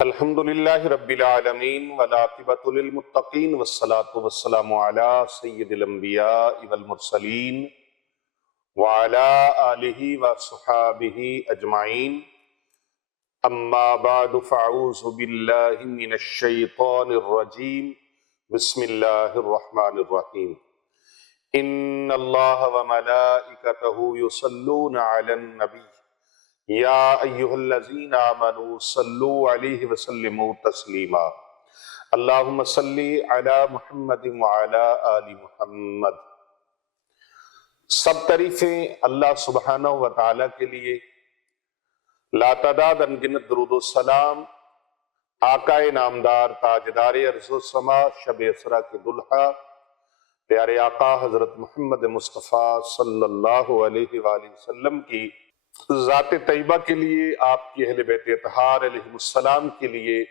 الحمد للہ رب العالمین والعاقبۃ للمتقین والصلاة والسلام علی سید الانبیاء والمرسلین وعلی آلہ وصحابہ اجمعین اما بعد فاعوذ باللہ من الشیطان الرجیم بسم اللہ الرحمن الرحیم ان اللہ وملائکتہ یصلون علی النبی یا ایہا الذین آمنوا صلوا علیہ وسلموا تسلیما اللہم صلی علی محمد وعلی آل محمد۔ سب تعریفیں اللہ سبحانہ وتعالی کے لیے، لاتعداد انگنت درود و سلام آقا نامدار تاجدار ارض و سما شب اسرا کے دلہا پیارے آقا حضرت محمد مصطفیٰ صلی اللہ علیہ وآلہ وسلم کی ذات طیبہ کے لیے، آپ کی اہل بیت اطہار علیہ السلام کے لیے،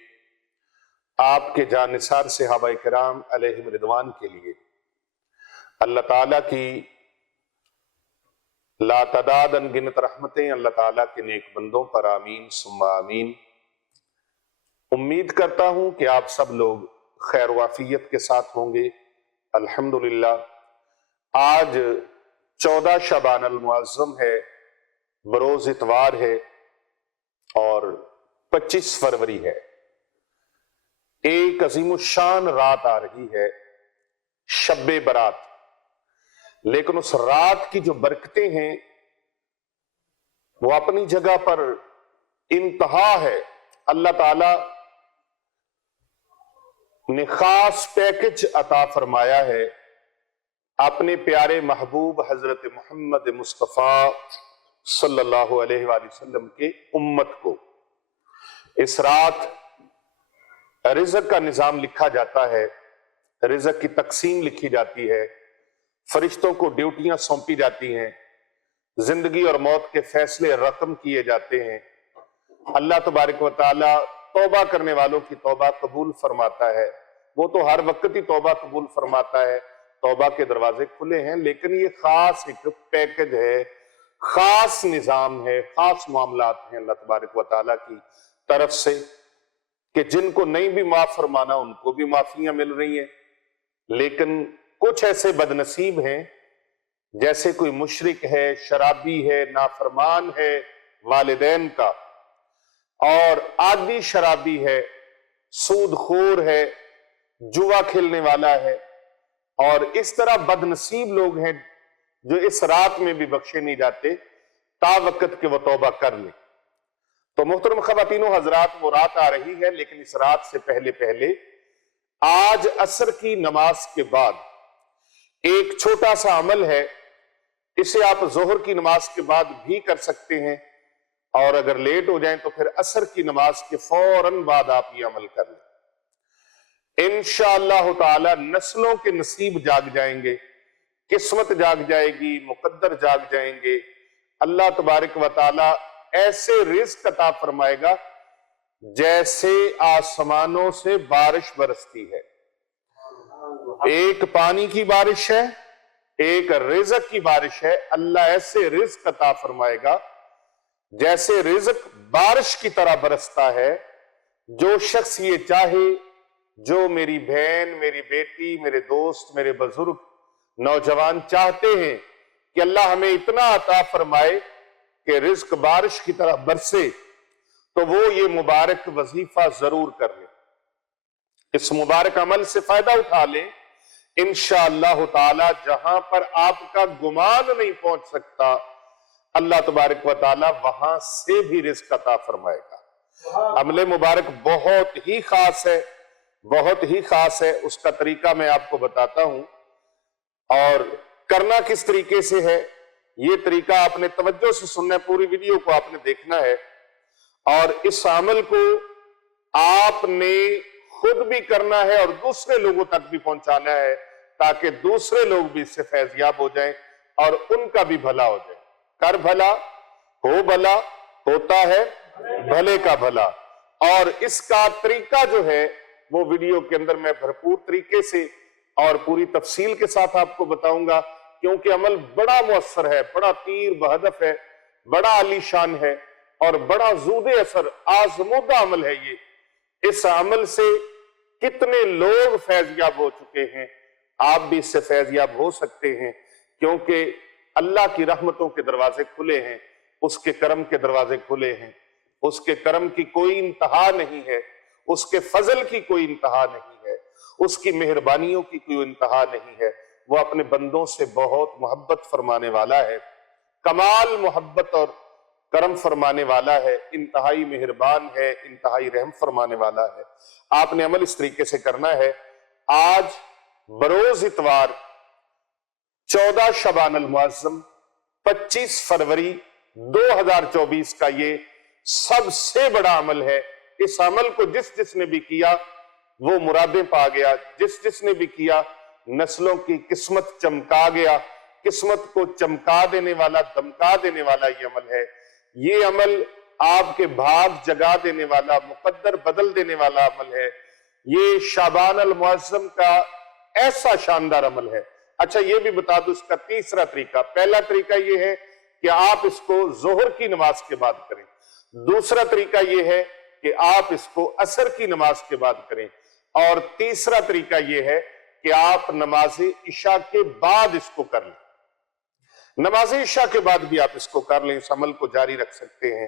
آپ کے جانثار صحابہ کرام علیہم رضوان کے لیے اللہ تعالیٰ کی لاتعداد انگنت رحمتیں اللہ تعالیٰ کے نیک بندوں پر آمین ثم آمین۔ امید کرتا ہوں کہ آپ سب لوگ خیر و عافیت کے ساتھ ہوں گے۔ الحمدللہ آج 14 شعبان المعظم ہے، بروز اتوار ہے اور 25 فروری ہے۔ ایک عظیم الشان رات آ رہی ہے، شب برات، لیکن اس رات کی جو برکتیں ہیں وہ اپنی جگہ پر انتہا ہے۔ اللہ تعالی نے خاص پیکج عطا فرمایا ہے اپنے پیارے محبوب حضرت محمد مصطفیٰ صلی اللہ علیہ وآلہ وسلم کے امت کو۔ اس رات رزق کا نظام لکھا جاتا ہے، رزق کی تقسیم لکھی جاتی ہے، فرشتوں کو ڈیوٹیاں سونپی جاتی ہیں، زندگی اور موت کے فیصلے رقم کیے جاتے ہیں۔ اللہ تبارک و تعالی توبہ کرنے والوں کی توبہ قبول فرماتا ہے، وہ تو ہر وقت ہی توبہ قبول فرماتا ہے، توبہ کے دروازے کھلے ہیں، لیکن یہ خاص ایک پیکج ہے، خاص نظام ہے، خاص معاملات ہیں اللہ تبارک و تعالیٰ کی طرف سے کہ جن کو نہیں بھی معاف فرمانا ان کو بھی معافیاں مل رہی ہیں، لیکن کچھ ایسے بدنصیب ہیں جیسے کوئی مشرک ہے، شرابی ہے، نافرمان ہے والدین کا، اور عادی شرابی ہے، سود خور ہے، جوا کھیلنے والا ہے، اور اس طرح بدنصیب لوگ ہیں جو اس رات میں بھی بخشے نہیں جاتے تا وقت کہ وہ توبہ کر لیں۔ تو محترم خواتین و حضرات، وہ رات آ رہی ہے، لیکن اس رات سے پہلے آج عصر کی نماز کے بعد ایک چھوٹا سا عمل ہے، اسے آپ ظہر کی نماز کے بعد بھی کر سکتے ہیں، اور اگر لیٹ ہو جائیں تو پھر عصر کی نماز کے فوراً بعد آپ یہ عمل کر لیں۔ انشاءاللہ تعالی نسلوں کے نصیب جاگ جائیں گے، قسمت جاگ جائے گی، مقدر جاگ جائیں گے، اللہ تبارک و تعالی ایسے رزق عطا فرمائے گا جیسے آسمانوں سے بارش برستی ہے۔ ایک پانی کی بارش ہے، ایک رزق کی بارش ہے، اللہ ایسے رزق عطا فرمائے گا جیسے رزق بارش کی طرح برستا ہے۔ جو شخص یہ چاہے، جو میری بہن، میری بیٹی، میرے دوست، میرے بزرگ نوجوان چاہتے ہیں کہ اللہ ہمیں اتنا عطا فرمائے کہ رزق بارش کی طرح برسے، تو وہ یہ مبارک وظیفہ ضرور کر لیں، اس مبارک عمل سے فائدہ اٹھا لیں۔ انشاءاللہ تعالی جہاں پر آپ کا گمان نہیں پہنچ سکتا، اللہ تبارک و تعالی وہاں سے بھی رزق عطا فرمائے گا۔ عمل مبارک بہت ہی خاص ہے، بہت ہی خاص ہے، اس کا طریقہ میں آپ کو بتاتا ہوں، اور کرنا کس طریقے سے ہے یہ طریقہ آپ نے توجہ سے سننا ہے، پوری ویڈیو کو آپ نے دیکھنا ہے، اور اس عمل کو آپ نے خود بھی کرنا ہے اور دوسرے لوگوں تک بھی پہنچانا ہے، تاکہ دوسرے لوگ بھی اس سے فیض یاب ہو جائیں اور ان کا بھی بھلا ہو جائے۔ کر بھلا ہو بھلا، ہوتا ہے بھلے کا بھلا، اور اس کا طریقہ جو ہے وہ ویڈیو کے اندر میں بھرپور طریقے سے اور پوری تفصیل کے ساتھ آپ کو بتاؤں گا، کیونکہ عمل بڑا مؤثر ہے، بڑا تیر بہدف ہے، بڑا عالی شان ہے، اور بڑا زود اثر آزمودہ عمل ہے یہ، اس عمل سے کتنے لوگ فیض یاب ہو چکے ہیں، آپ بھی اس سے فیض یاب ہو سکتے ہیں، کیونکہ اللہ کی رحمتوں کے دروازے کھلے ہیں، اس کے کرم کے دروازے کھلے ہیں، اس کے کرم کی کوئی انتہا نہیں ہے، اس کے فضل کی کوئی انتہا نہیں ہے، اس کی مہربانیوں کی کوئی انتہا نہیں ہے۔ وہ اپنے بندوں سے بہت محبت فرمانے والا ہے، کمال محبت اور کرم فرمانے والا ہے، انتہائی مہربان ہے، انتہائی رحم فرمانے والا ہے۔ آپ نے عمل اس طریقے سے کرنا ہے۔ آج بروز اتوار 14 شعبان المعظم 25 فروری 2024 کا یہ سب سے بڑا عمل ہے۔ اس عمل کو جس نے بھی کیا وہ مرادیں پا گیا، جس نے بھی کیا نسلوں کی قسمت چمکا گیا۔ قسمت کو چمکا دینے والا، دمکا دینے والا یہ عمل ہے۔ یہ عمل آپ کے بھاگ جگا دینے والا، مقدر بدل دینے والا عمل ہے۔ یہ شعبان المعظم کا ایسا شاندار عمل ہے۔ اچھا یہ بھی بتا دو اس کا تیسرا طریقہ۔ پہلا طریقہ یہ ہے کہ آپ اس کو ظہر کی نماز کے بعد کریں۔ دوسرا طریقہ یہ ہے کہ آپ اس کو عصر کی نماز کے بعد کریں، اور تیسرا طریقہ یہ ہے کہ آپ نماز عشاء کے بعد اس کو کر لیں۔ نماز عشاء کے بعد بھی آپ اس کو کر لیں، اس عمل کو جاری رکھ سکتے ہیں،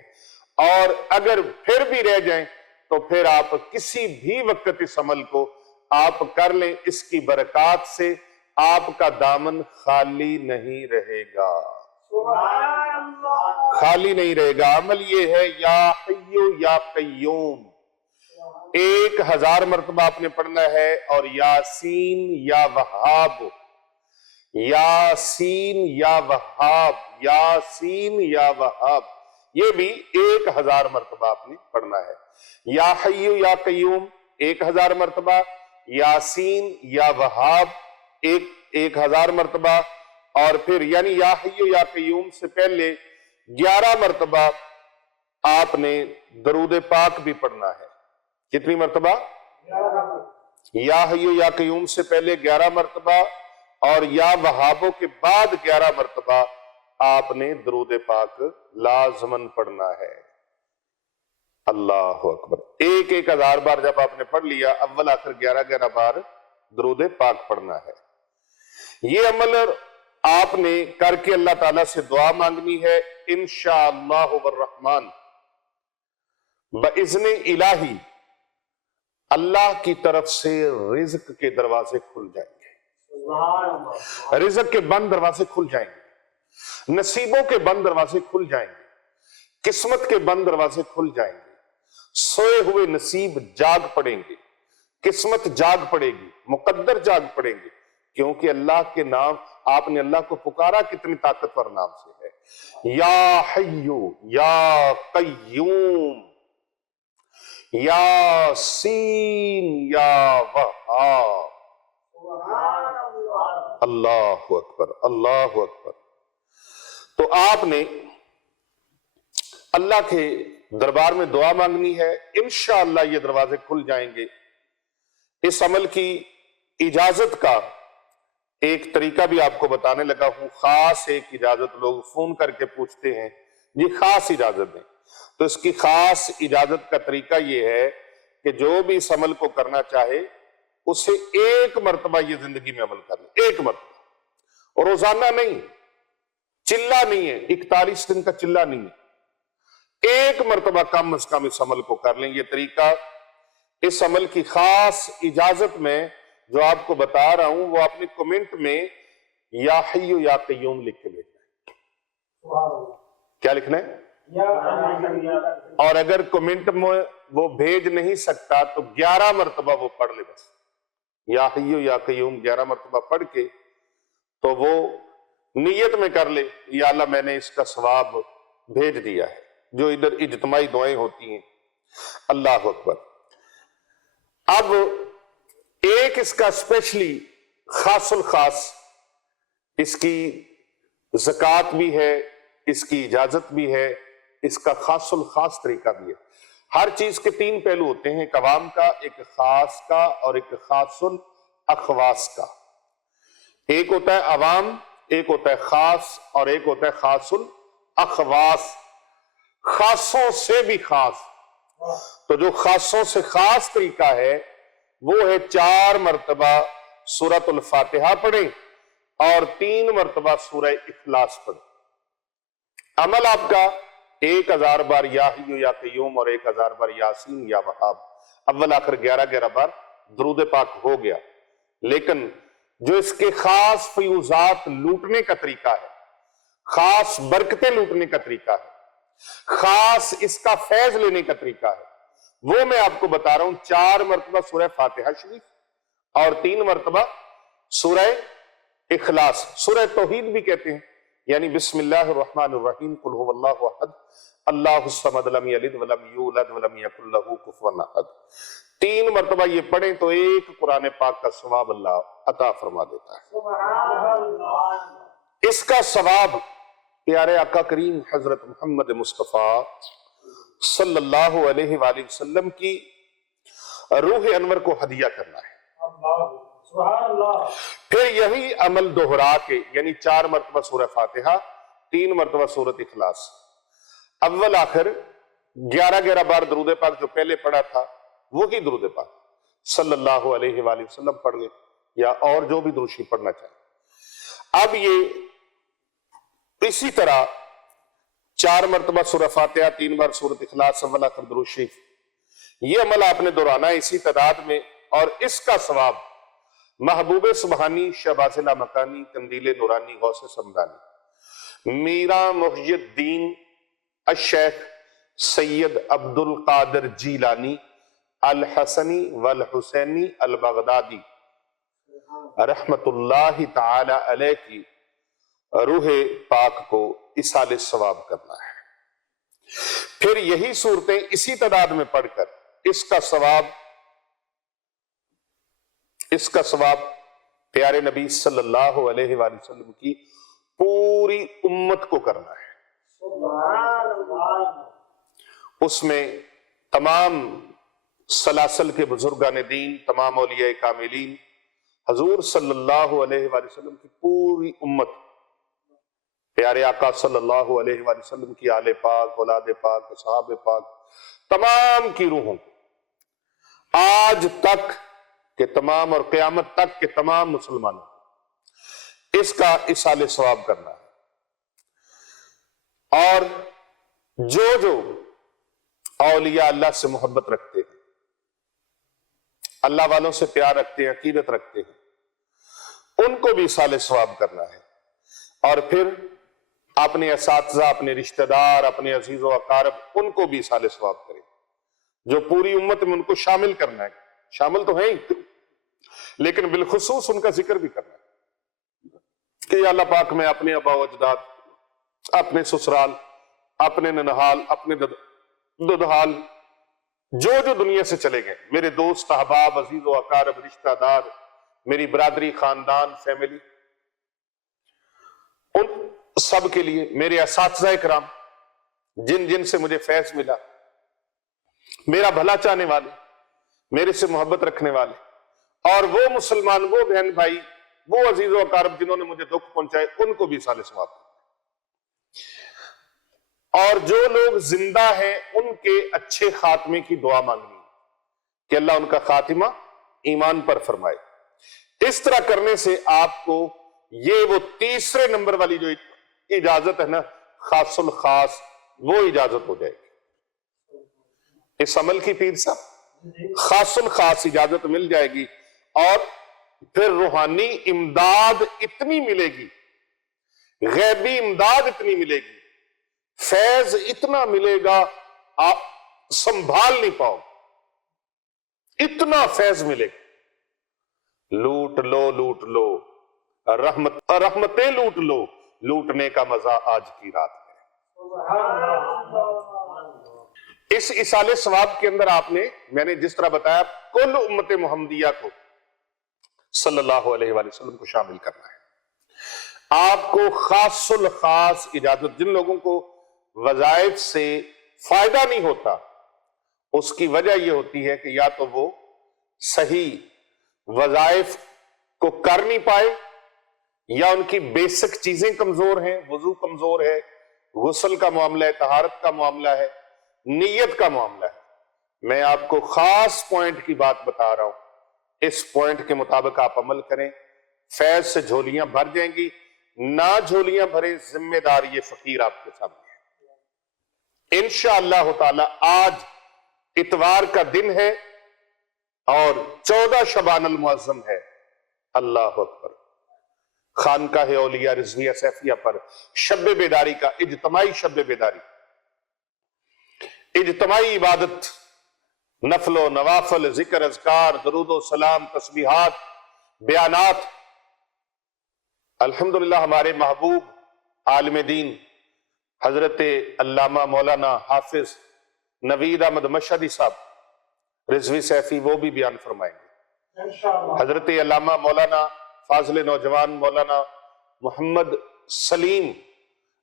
اور اگر پھر بھی رہ جائیں تو پھر آپ کسی بھی وقت اس عمل کو آپ کر لیں۔ اس کی برکات سے آپ کا دامن خالی نہیں رہے گا، خالی نہیں رہے گا۔ عمل یہ ہے یا حیو یا قیوم، 1000 مرتبہ آپ نے پڑھنا ہے، اور یاسین یا وہاب، یاسین یا وہاب، یاسین یا وہاب، یہ بھی 1000 مرتبہ آپ نے پڑھنا ہے۔ یا حیو یا قیوم 1000 مرتبہ، یاسین یا وہاب 1000 مرتبہ، اور پھر یعنی یا حیو یا قیوم سے پہلے 11 مرتبہ آپ نے درود پاک بھی پڑھنا ہے۔ کتنی مرتبہ؟ یا حیو یا قیوم سے پہلے 11 مرتبہ، اور یا وہابوں کے بعد 11 مرتبہ آپ نے درود پاک لازماً پڑھنا ہے۔ اللہ اکبر۔ 1000 بار جب آپ نے پڑھ لیا، اول آخر 11 بار درود پاک پڑھنا ہے۔ یہ عمل آپ نے کر کے اللہ تعالیٰ سے دعا مانگنی ہے۔ انشاءاللہ والرحمن، بإذن الہی اللہ کی طرف سے رزق کے دروازے کھل جائیں گے، رزق کے بند دروازے کھل جائیں گے، نصیبوں کے بند دروازے کھل جائیں گے، قسمت کے بند دروازے کھل جائیں گے، سوئے ہوئے نصیب جاگ پڑیں گے، قسمت جاگ پڑے گی، مقدر جاگ پڑیں گے، کیونکہ اللہ کے نام، آپ نے اللہ کو پکارا کتنی طاقتور نام سے ہے۔ یا حیو یا قیوم، یاسین یا وہاب۔ اللہ اکبر، اللہ اکبر۔ تو آپ نے اللہ کے دربار میں دعا مانگنی ہے، انشاءاللہ یہ دروازے کھل جائیں گے۔ اس عمل کی اجازت کا ایک طریقہ بھی آپ کو بتانے لگا ہوں۔ خاص ایک اجازت لوگ فون کر کے پوچھتے ہیں، جی خاص اجازت دیں، تو اس کی خاص اجازت کا طریقہ یہ ہے کہ جو بھی اس عمل کو کرنا چاہے اسے 1 مرتبہ یہ زندگی میں عمل کر لیں، 1 مرتبہ، اور روزانہ نہیں، چلہ نہیں ہے، 41 دن کا چلہ نہیں ہے، 1 مرتبہ کم از کم اس عمل کو کر لیں۔ یہ طریقہ، اس عمل کی خاص اجازت میں جو آپ کو بتا رہا ہوں، وہ اپنی کمنٹ میں یا حیو یا قیوم لکھ کے بھیجنا ہے۔ کیا لکھنا ہے؟ اور اگر کمنٹ میں وہ بھیج نہیں سکتا تو 11 مرتبہ وہ پڑھ لے، بس یا حیو یا قیوم 11 مرتبہ پڑھ کے تو وہ نیت میں کر لے، یا اللہ میں نے اس کا ثواب بھیج دیا ہے، جو ادھر اجتماعی دعائیں ہوتی ہیں۔ اللہ اکبر۔ اب ایک اس کا اسپیشلی خاص الخاص، اس کی زکوٰۃ بھی ہے، اس کی اجازت بھی ہے، اس کا خاص الخاص طریقہ بھی ہے۔ ہر چیز کے 3 پہلو ہوتے ہیں، ایک عوام کا، ایک خاص کا، اور ایک خاص الاخواص کا۔ ایک ہوتا ہے عوام، ایک ہوتا ہے خاص، اور ایک ہوتا ہے خاص الاخواص، خاصوں سے بھی خاص۔ تو جو خاصوں سے خاص طریقہ ہے وہ ہے 4 مرتبہ سورۃ الفاتحہ پڑھیں اور 3 مرتبہ سورہ اخلاص پڑھیں۔ عمل آپ کا 1000 بار یا حی یا قیوم اور 1000 بار یاسین یا وہاب، اول آخر 11 بار درود پاک ہو گیا۔ لیکن جو اس کے خاص فیوزات لوٹنے کا طریقہ ہے، خاص برکتیں لوٹنے کا طریقہ ہے، خاص اس کا فیض لینے کا طریقہ ہے، وہ میں آپ کو بتا رہا ہوں۔ 4 مرتبہ سورہ فاتحہ شریف اور 3 مرتبہ سورہ اخلاص، سورہ توحید بھی کہتے ہیں، یعنی بسم اللہ الرحمن الرحیم، قل هو اللہ احد اللہ الصمد لم یلد ولم یولد ولم یکن لہ کفوا احد۔ 3 مرتبہ یہ پڑھیں تو ایک قرآن پاک کا ثواب اللہ عطا فرما دیتا ہے۔ اس کا ثواب پیارے آقا کریم حضرت محمد مصطفیٰ صلی اللہ علیہ وآلہ وسلم کی روح انور کو ہدیہ کرنا ہے۔ پھر یہی عمل دہرا کے، یعنی 4 مرتبہ سورہ فاتحہ، 3 مرتبہ سورۃ اخلاص، اول آخر 11 بار درود پاک جو پہلے پڑھا تھا وہی درود پاک صلی اللہ علیہ وآلہ وسلم پڑھ لیں، یا اور جو بھی درود شریف پڑھنا چاہیں۔ اب یہ اسی طرح 4 مرتبہ سورہ فاتحہ، 3 بار سورۃ اخلاص، اول آخر درود شریف، یہ عمل آپ نے دہرانا ہے اسی تعداد میں، اور اس کا ثواب محبوب سبحانی، شہباز لامکانی، قندیل نورانی، غوث سمدانی، میرا محی الدین الشیخ سید عبد القادر جیلانی الحسنی والحسینی البغدادی رحمت اللہ تعالی علیہ کی روح پاک کو اصال ثواب کرنا ہے۔ پھر یہی صورتیں اسی تعداد میں پڑھ کر اس کا ثواب پیارے نبی صلی اللہ علیہ وآلہ وسلم کی پوری امت کو کرنا ہے۔ اس میں تمام سلاسل کے بزرگان دین، تمام اولیاء کاملین، حضور صلی اللہ علیہ وآلہ وسلم کی پوری امت، پیارے آقا صلی اللہ علیہ وآلہ وسلم کی آل پاک، اولاد پاک، اصحاب پاک، تمام کی روحوں آج تک کہ تمام اور قیامت تک کے تمام مسلمانوں اس کا اصال ثواب کرنا ہے۔ اور جو اولیاء اللہ سے محبت رکھتے ہیں، اللہ والوں سے پیار رکھتے ہیں، عقیدت رکھتے ہیں، ان کو بھی اصال ثواب کرنا ہے۔ اور پھر اپنے اساتذہ، اپنے رشتہ دار، اپنے عزیز و اقارب، ان کو بھی اصال ثواب کریں، جو پوری امت میں ان کو شامل کرنا ہے۔ شامل تو ہیں ہی، لیکن بالخصوص ان کا ذکر بھی کرنا ہے کہ یا اللہ پاک میں اپنے آبا و اجداد، اپنے سسرال، اپنے ننہال، اپنے ددحال، جو دنیا سے چلے گئے، میرے دوست، احباب، عزیز و اقارب، رشتہ دار، میری برادری، خاندان، فیملی، ان سب کے لیے، میرے اساتذہ کرام جن سے مجھے فیض ملا، میرا بھلا چاہنے والے، میرے سے محبت رکھنے والے، اور وہ مسلمان، وہ بہن بھائی، وہ عزیز و اقارب جنہوں نے مجھے دکھ پہنچائے، ان کو بھی اصال ثواب۔ اور جو لوگ زندہ ہیں ان کے اچھے خاتمے کی دعا مانگنی کہ اللہ ان کا خاتمہ ایمان پر فرمائے۔ اس طرح کرنے سے آپ کو یہ وہ تیسرے نمبر والی جو اجازت ہے نا، خاص الخاص، وہ اجازت ہو جائے گی۔ اس عمل کی پیر صاحب خاص الخاص اجازت مل جائے گی، اور پھر روحانی امداد اتنی ملے گی، غیبی امداد اتنی ملے گی، فیض اتنا ملے گا آپ سنبھال نہیں پاؤ، اتنا فیض ملے گا۔ لوٹ لو رحمتیں لوٹ لو، لوٹنے کا مزہ آج کی رات ہے۔ اس اصال ثواب کے اندر میں نے جس طرح بتایا، کل امت محمدیہ کو صلی اللہ علیہ وآلہ وسلم کو شامل کرنا ہے۔ آپ کو خاص الخاص اجازت، جن لوگوں کو وظائف سے فائدہ نہیں ہوتا، اس کی وجہ یہ ہوتی ہے کہ یا تو وہ صحیح وظائف کو کر نہیں پائے، یا ان کی بیسک چیزیں کمزور ہیں، وضو کمزور ہے، غسل کا معاملہ ہے، طہارت کا معاملہ ہے، نیت کا معاملہ ہے۔ میں آپ کو خاص پوائنٹ کی بات بتا رہا ہوں، اس پوائنٹ کے مطابق آپ عمل کریں، فیض سے جھولیاں بھر جائیں گی۔ نہ جھولیاں بھریں، ذمہ دار یہ فقیر آپ کے سامنے ہے۔ انشاءاللہ تعالی آج اتوار کا دن ہے اور 14 شعبان المعظم ہے۔ اللہ اکبر۔ خانقاہ اولیاء رضویہ سیفیہ پر شب بیداری کا اجتماعی شب بیداری، اجتماعی عبادت، نفل و نوافل، ذکر اذکار، درود و سلام، تسبیحات، بیانات۔ الحمدللہ ہمارے محبوب عالم دین حضرت علامہ مولانا حافظ نوید احمد مشہدی صاحب رضوی سیفی وہ بھی بیان فرمائیں گے۔ حضرت علامہ مولانا فاضل نوجوان مولانا محمد سلیم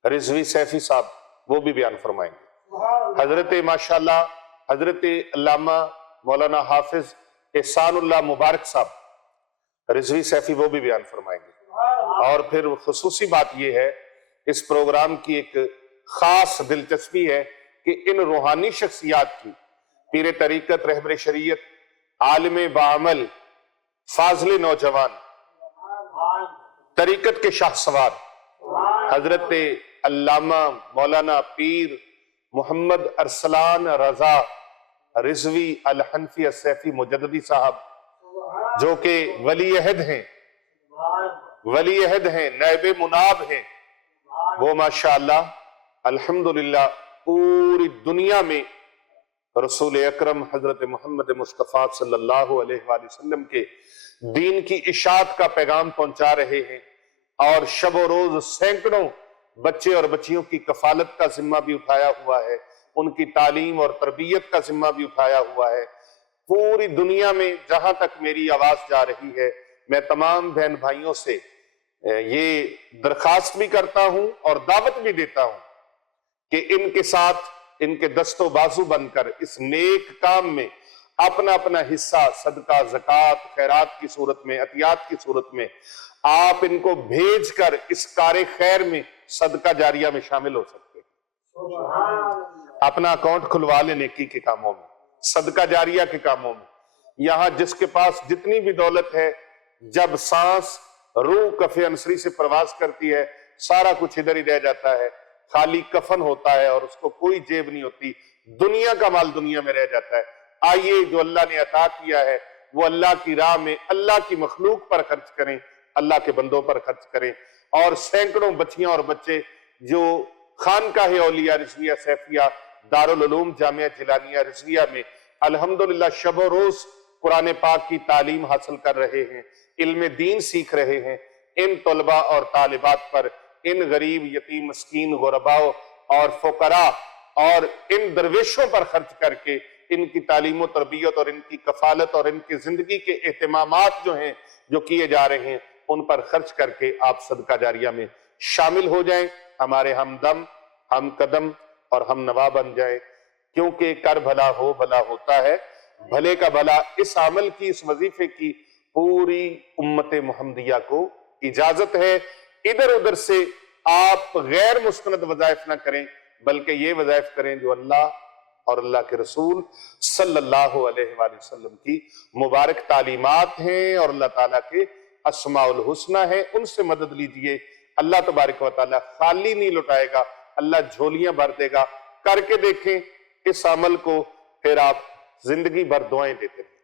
رضوی سیفی صاحب وہ بھی بیان فرمائیں گے۔ حضرت ماشاءاللہ حضرت علامہ مولانا حافظ احسان اللہ مبارک صاحب رضوی سیفی وہ بھی بیان فرمائیں گے۔ اور پھر خصوصی بات یہ ہے، اس پروگرام کی ایک خاص دلچسپی ہے کہ ان روحانی شخصیات کی، پیر طریقت، رہبر شریعت، عالم بعمل، فاضل نوجوان، طریقت کے شاہ سوار حضرت علامہ مولانا پیر محمد ارسلان رضا رضوی الحنفی السیفی مجددی صاحب، جو کہ ولی عہد ہیں، ولی عہد ہیں، نائب مناب ہیں، وہ ماشاءاللہ الحمدللہ پوری دنیا میں رسول اکرم حضرت محمد مصطفیٰ صلی اللہ علیہ وآلہ وسلم کے دین کی اشاعت کا پیغام پہنچا رہے ہیں، اور شب و روز سینکڑوں بچے اور بچیوں کی کفالت کا ذمہ بھی اٹھایا ہوا ہے، ان کی تعلیم اور تربیت کا ذمہ بھی اٹھایا ہوا ہے۔ پوری دنیا میں جہاں تک میری آواز جا رہی ہے، میں تمام بہن بھائیوں سے یہ درخواست بھی کرتا ہوں اور دعوت بھی دیتا ہوں کہ ان کے ساتھ، ان کے دست و بازو بن کر اس نیک کام میں اپنا اپنا حصہ صدقہ، زکوٰۃ، خیرات کی صورت میں، عطیات کی صورت میں آپ ان کو بھیج کر اس کار خیر میں صدقہ جاریہ میں شامل ہو سکتے ہیں۔ اپنا اکاؤنٹ کھلوا لیں نیکی کے کاموں میں، صدقہ جاریہ کے کاموں میں۔ یہاں جس کے پاس جتنی بھی دولت ہے، جب سانس روح کف انصری سے پرواز کرتی ہے، سارا کچھ ادھر ہی رہ جاتا ہے، خالی کفن ہوتا ہے اور اس کو کوئی جیب نہیں ہوتی، دنیا کا مال دنیا میں رہ جاتا ہے۔ آئیے جو اللہ نے عطا کیا ہے وہ اللہ کی راہ میں اللہ کی مخلوق پر خرچ کریں، اللہ کے بندوں پر خرچ کریں، اور سینکڑوں بچیاں اور بچے جو خانقاہ اولیاء رضویہ سیفیہ دارالعلوم جامعہ جیلانیہ رضویہ میں الحمدللہ شب و روز قرآن پاک کی تعلیم حاصل کر رہے ہیں، علم دین سیکھ رہے ہیں، ان طلباء اور طالبات پر، ان غریب یتیم مسکین غرباء اور فقراء اور ان درویشوں پر خرچ کر کے ان کی تعلیم و تربیت اور ان کی کفالت اور ان کی زندگی کے اہتمامات جو ہیں جو کیے جا رہے ہیں، ان پر خرچ کر کے آپ صدقہ جاریہ میں شامل ہو جائیں، ہمارے ہمدم، ہم قدم اور ہم نوا بن جائیں، کیونکہ کر بھلا ہو بھلا ہوتا ہے، بھلے کا بھلا۔ اس عمل کی، اس وظیفے کی پوری امت محمدیہ کو اجازت ہے۔ ادھر ادھر سے آپ غیر مستند وظائف نہ کریں، بلکہ یہ وظائف کریں جو اللہ اور اللہ کے رسول صلی اللہ علیہ وآلہ وسلم کی مبارک تعلیمات ہیں اور اللہ تعالیٰ کے اسماء الحسنہ ہیں، ان سے مدد لیجئے۔ اللہ تبارک و تعالیٰ خالی نہیں لٹائے گا، اللہ جھولیاں بھر دے گا۔ کر کے دیکھیں اس عمل کو، پھر آپ زندگی بھر دعائیں دیتے ہیں۔